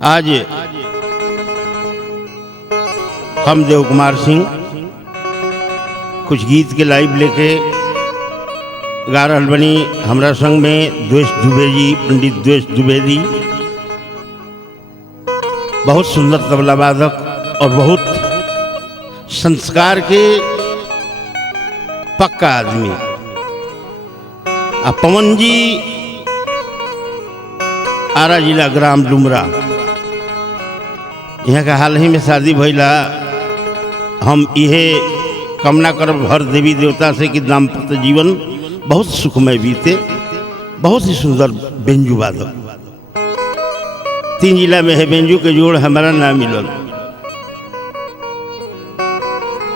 आज हम देव कुमार सिंह कुछ गीत के लाइव लेके गा रहल बनी। हमरा संग में द्वेष दुबे जी, पंडित द्वेष दुबे जी बहुत सुंदर तबला वादक और बहुत संस्कार के पक्का आदमी। पवन जी आरा जिला ग्राम डुमरा, यहाँ का हाल ही में शादी भइला। हम इहे कामना करब हर देवी देवता से कि दाम्पत्य जीवन बहुत सुखमय बीते। बहुत ही सुंदर बेंजू वादक 3 जिला में है, बेंजू के जोड़ हमारा ना मिलल।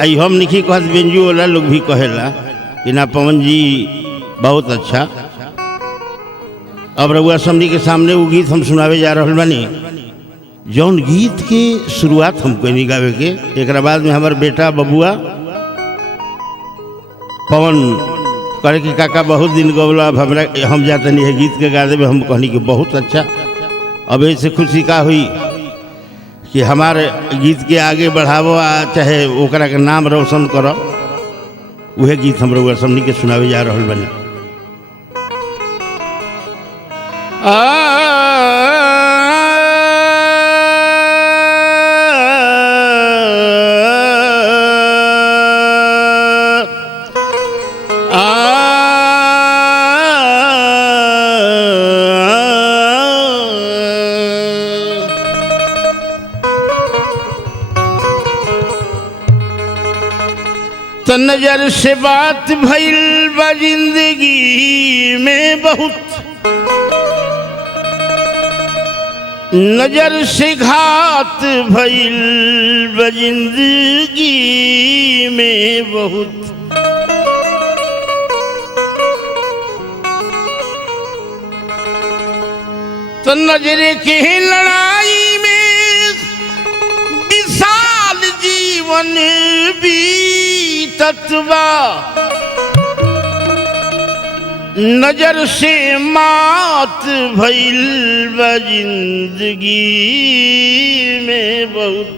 आई हम नहीं कहत, बेंजू वाला लोग भी कहेला कि ना पवन जी बहुत अच्छा। अब रघुआ समझी के सामने वो गीत हम सुनावे जा रहा बानी, जौन गीत के शुरुआत हम कोई नहीं गावे के। एक बाद में हमारे बेटा बबुआ पवन करे कि काका बहुत दिन गौला, अब हमरा हम जाते नहीं है गीत के गा देवे। हम कहनी कि बहुत अच्छा। अब ऐसे खुशी का हुई कि हमारे गीत के आगे बढ़ावो, चाहे ओकरा के नाम रोशन करो। वह गीत हम रघुआ समझी के सुनावे जा रहा बानी। तो नजर से बात भइल बा जिंदगी में बहुत, नजर से घात भइल बा जिंदगी में बहुत। तो नजरे के लड़ाई में विशाल जीवन बीततबा, नजर से मात भइल बा जिंदगी में बहुत।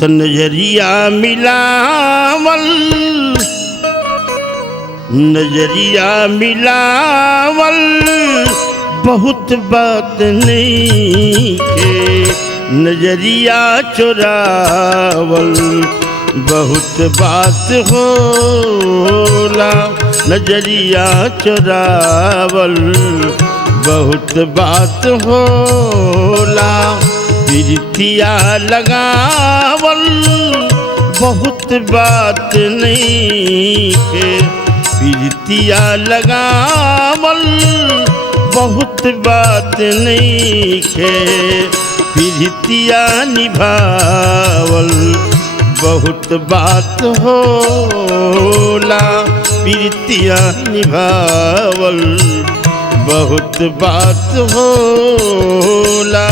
तो नजरिया मिलावल, नजरिया मिलावल बहुत बात नहीं के, नजरिया चुरावल बहुत बात होला। नजरिया चुरावल बहुत बात होला। प्रीतिया लगावल बहुत बात नहीं के, प्रीतिया लगावल बहुत बात नहीं के, प्रीतिया निभावल बहुत बात होला। प्रीतिया निभावल बहुत बात होला।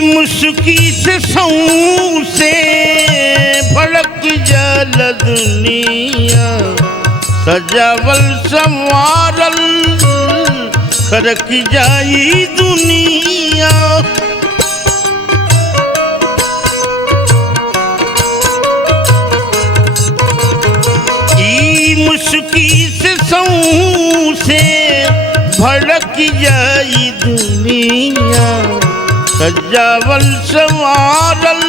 मुस्की से सऊ से भड़क जल दुनिया, सजावल संवारल खरक जाई दुनिया। ई मुस्की से सऊ से भड़क जाई दुनिया, सजावल संवारल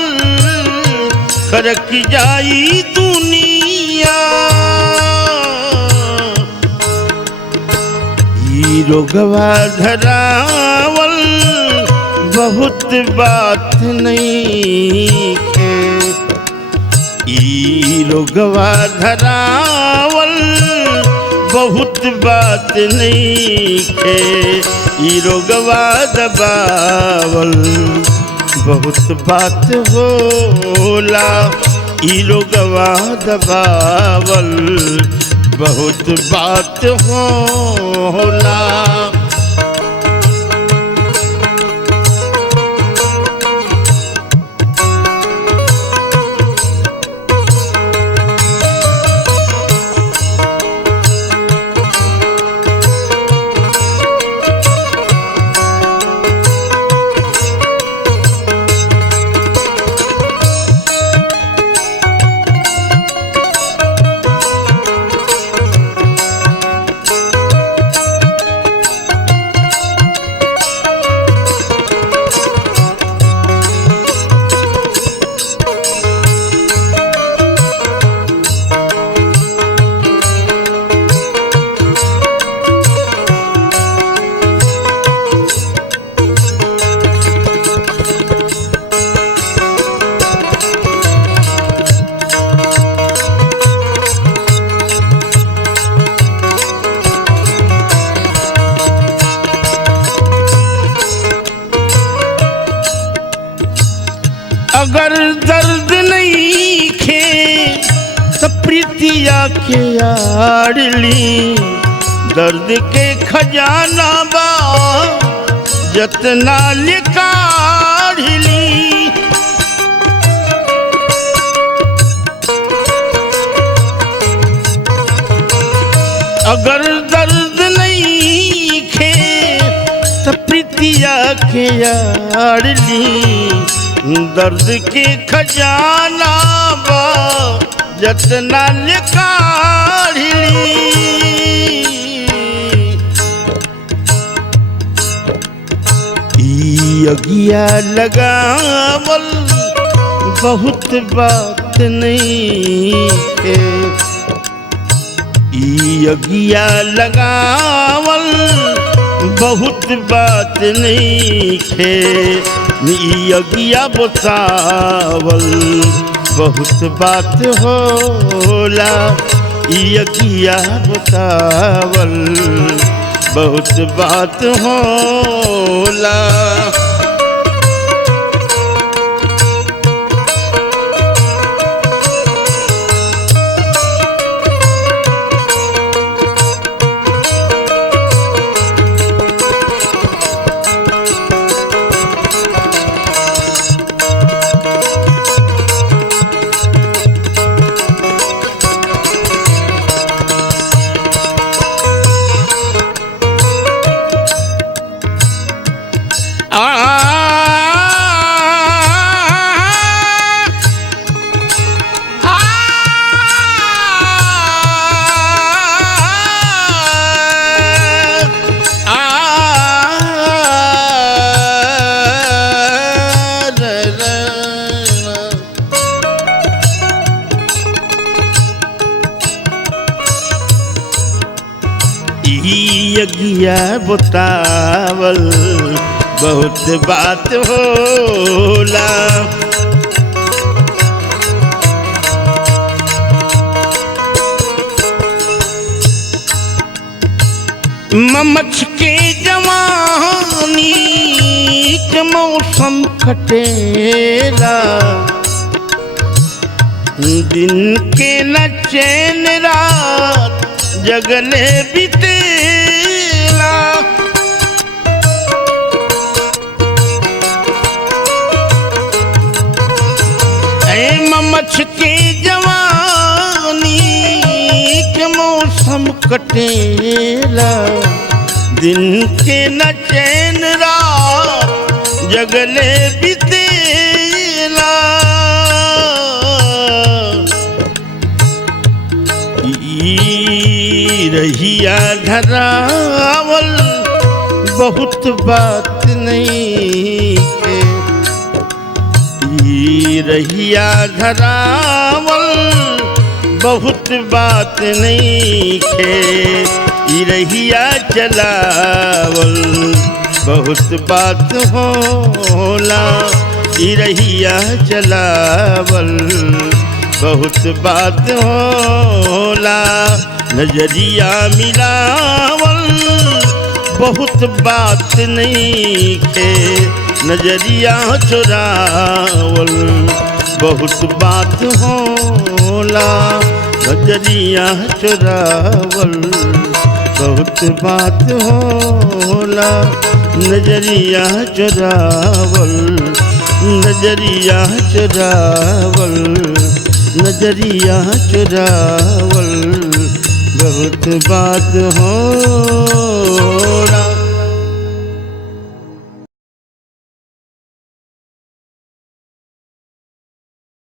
खरक जाई दुनिया। ई रोगवा धरावल बहुत बात नहीं है, ई रोगवा धरावल बहुत बात नहीं खे, ई रोगवा दबावल बहुत बात होला, ई रोगवा दबावल बहुत बात होला। अगर दर्द नहीं खे तो प्रीतिया के आड़ली, दर्द के खजाना बा जतना लिकाड़ली। अगर दर्द नहीं खे तो प्रीतिया के आड़ली, दर्द के खजाना बा जतना लिकाड़ली। ई अगिया लगावल बहुत बात नहीं है, ई अगिया लगावल बहुत बात नहीं है, ई अगिया बतावल बहुत बात होला, ई अगिया बतावल बहुत बात होला। यगिया बतावल बहुत बात होला, ममच के जवानी के मौसम कटेला, दिन के न चैन रात जगले बीतेला। ऐ ममच के जवानी के मौसम कटेला, दिन के न चैन रात जगले बीतेला। रहिया धरावल बहुत बात नहीं है, रहिया धरावल बहुत बात नहीं है, रहिया चलावल बहुत बात होला, रहिया चलावल बहुत बात होला। नजरिया मिलावल बहुत बात नहीं खे, नजरिया चुरावल बहुत बात होला। नजरिया चुरावल बहुत बात होला। नजरिया चुरावल, नजरिया चुरावल, नजरिया चुरावल बहुत बात होला।